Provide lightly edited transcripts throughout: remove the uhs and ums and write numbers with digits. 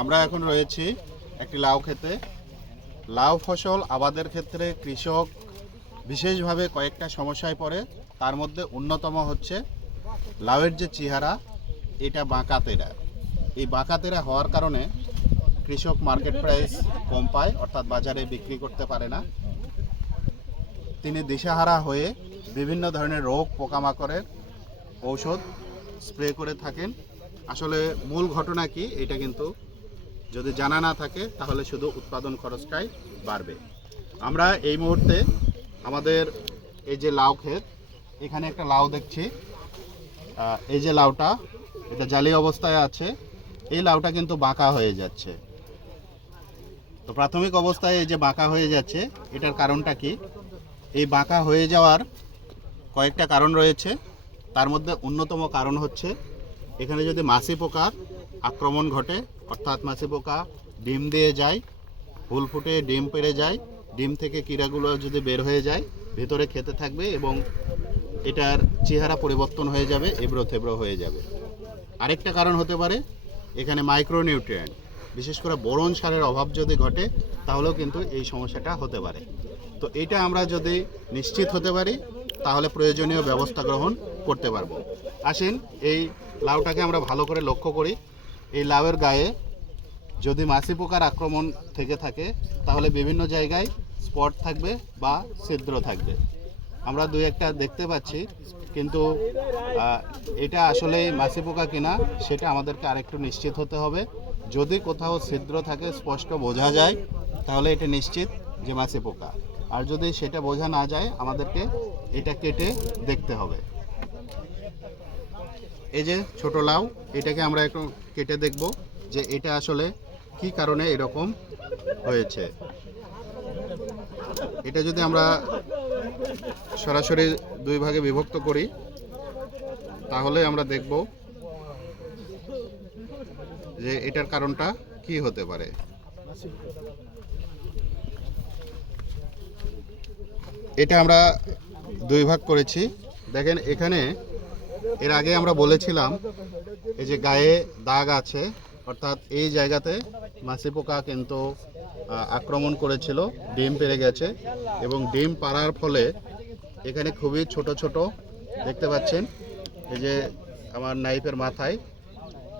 আমরা এখন রয়েছি একটি লাউ ক্ষেতে। লাউ ফসল আবাদের ক্ষেত্রে কৃষক বিশেষভাবে কয়েকটা সমস্যায় পড়ে। তার মধ্যে অন্যতম হচ্ছে লাউয়ের যে চেহারা, এটা বাঁকা তেরা। এই বাঁকা তেরা হওয়ার কারণে কৃষক মার্কেট প্রাইস কম পায়, অর্থাৎ বাজারে বিক্রি করতে পারে না। তিনি দিশাহারা হয়ে বিভিন্ন ধরনের রোগ পোকামাকড়ের ঔষধ স্প্রে করে থাকেন। আসলে মূল ঘটনা কি, এটা কিন্তু যদি জানা না থাকে তাহলে শুধু উৎপাদন খরচটাই বাড়বে। আমরা এই মুহূর্তে আমাদের এই যে লাউ ক্ষেত, এখানে একটা লাউ দেখছি। এই যে লাউটা, এটা জালি অবস্থায় আছে। এই লাউটা কিন্তু বাঁকা হয়ে যাচ্ছে। তো প্রাথমিক অবস্থায় এই যে বাঁকা হয়ে যাচ্ছে, এটার কারণটা কি? এই বাঁকা হয়ে যাওয়ার কয়েকটা কারণ রয়েছে। তার মধ্যে অন্যতম কারণ হচ্ছে এখানে যদি মাছি পোকার আক্রমণ ঘটে, অর্থাৎ মাছি পোকা ডিম দিয়ে যায়, ফুল ফুটে ডিম পেড়ে যায়, ডিম থেকে কীড়াগুলো যদি বের হয়ে যায় ভেতরে খেতে থাকবে এবং এটার চেহারা পরিবর্তন হয়ে যাবে, এবড়ো থেবড়ো হয়ে যাবে। আরেকটা কারণ হতে পারে এখানে মাইক্রোনিউট্রিয়েন্ট, বিশেষ করে বোরন সারের অভাব যদি ঘটে তাহলেও কিন্তু এই সমস্যাটা হতে পারে। তো এটা আমরা যদি নিশ্চিত হতে পারি তাহলে প্রয়োজনীয় ব্যবস্থা গ্রহণ করতে পারবো। আসেন এই লাউটাকে আমরা ভালো করে লক্ষ্য করি। এই লাউয়ের গায়ে যদি মাছি পোকার আক্রমণ থেকে থাকে তাহলে বিভিন্ন জায়গায় স্পট থাকবে বা ছিদ্র থাকবে। আমরা দুই একটা দেখতে পাচ্ছি, কিন্তু এটা আসলে মাছি পোকা কিনা সেটা আমাদেরকে আরেকটু নিশ্চিত হতে হবে। যদি কোথাও ছিদ্র থাকে, স্পষ্ট বোঝা যায়, তাহলে এটা নিশ্চিত যে মাছি পোকা। আর যদি সেটা বোঝা না যায়, আমাদেরকে এটা কেটে দেখতে হবে। এই যে ছোট লাউ, এটাকে আমরা একটু কেটে দেখব যে এটা আসলে কি কারণে এরকম হয়েছে। এটা যদি আমরা সরাসরি দুই ভাগে বিভক্ত করি তাহলে আমরা দেখব যে এটার কারণটা কি হতে পারে। এটা আমরা দুই ভাগ করেছি। দেখেন এখানে এর আগে আমরা বলেছিলাম এই যে গায়ে দাগ আছে, অর্থাৎ এই জায়গাতে মাছি পোকা কিন্তু আক্রমণ করেছিল, ডিম পেড়ে গেছে এবং ডিম পাড়ার ফলে এখানে খুবই ছোট ছোট দেখতে পাচ্ছেন। এই যে আমার নাইফের মাথায়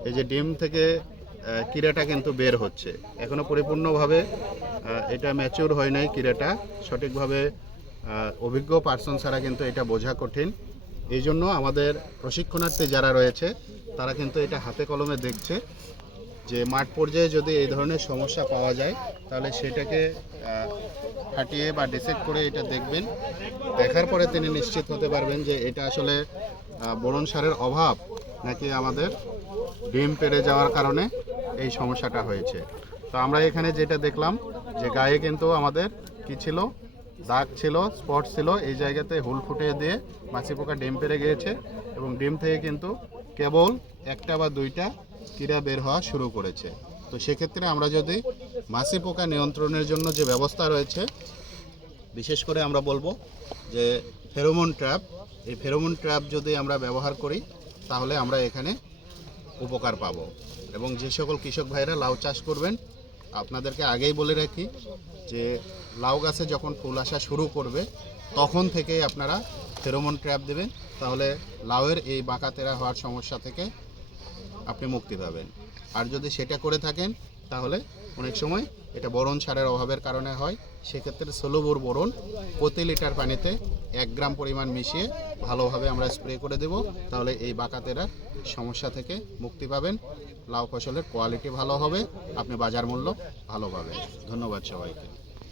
এই যে ডিম থেকে কিরাটা কিন্তু বের হচ্ছে। এখনো পরিপূর্ণভাবে এটা ম্যাচিউর হয় নাই। কিরাটা সঠিকভাবে অভিজ্ঞ পার্সন ছাড়া কিন্তু এটা বোঝা কঠিন। এই জন্য আমাদের প্রশিক্ষণার্থী যারা রয়েছে তারা কিন্তু এটা হাতে কলমে দেখছে যে মাঠ পর্যায়ে যদি এই ধরনের সমস্যা পাওয়া যায় তাহলে সেটাকে ফাটিয়ে বা ডিসেক্ট করে এটা দেখবেন। দেখার পরে তিনি নিশ্চিত হতে পারবেন যে এটা আসলে বোরন সারের অভাব নাকি আমাদের ডিম পেড়ে যাওয়ার কারণে এই সমস্যাটা হয়েছে। তো আমরা এখানে যেটা দেখলাম যে গায়ে কিন্তু আমাদের কি ছিল, দাগ ছিল, স্পট ছিল। এই জায়গাতে হুল ফুটিয়ে দিয়ে মাছি পোকা ডিম পেড়ে গিয়েছে এবং ডিম থেকে কিন্তু কেবল একটা বা দুইটা কীড়া বের হওয়া শুরু করেছে। তো সেক্ষেত্রে আমরা যদি মাছি পোকা নিয়ন্ত্রণের জন্য যে ব্যবস্থা রয়েছে, বিশেষ করে আমরা বলবো যে ফেরোমন ট্র্যাপ, এই ফেরোমন ট্র্যাপ যদি আমরা ব্যবহার করি তাহলে আমরা এখানে উপকার পাবো। এবং যে সকল কৃষক ভাইরা লাউ চাষ করবেন, আপনাদেরকে আগেই বলে রাখি যে লাউ গাছে যখন ফুল আসা শুরু করবে তখন থেকেই আপনারা ফেরোমন ট্র্যাপ দেবেন, তাহলে লাউয়ের এই বাঁকা তেরা হওয়ার সমস্যা থেকে আপনি মুক্তি পাবেন। আর যদি সেটা করে থাকেন তাহলে অনেক সময় এটা বোরন সারের অভাবের কারণে হয়। সেক্ষেত্রে সলুবর বোরন প্রতি লিটার পানিতে 1 গ্রাম পরিমাণ মিশিয়ে ভালোভাবে আমরা স্প্রে করে দেব, তাহলে এই বাঁকা তেরার সমস্যা থেকে মুক্তি পাবেন। লাউ ফসলের কোয়ালিটি ভালো হবে, আপনি বাজার মূল্য ভালো পাবেন। ধন্যবাদ সবাইকে।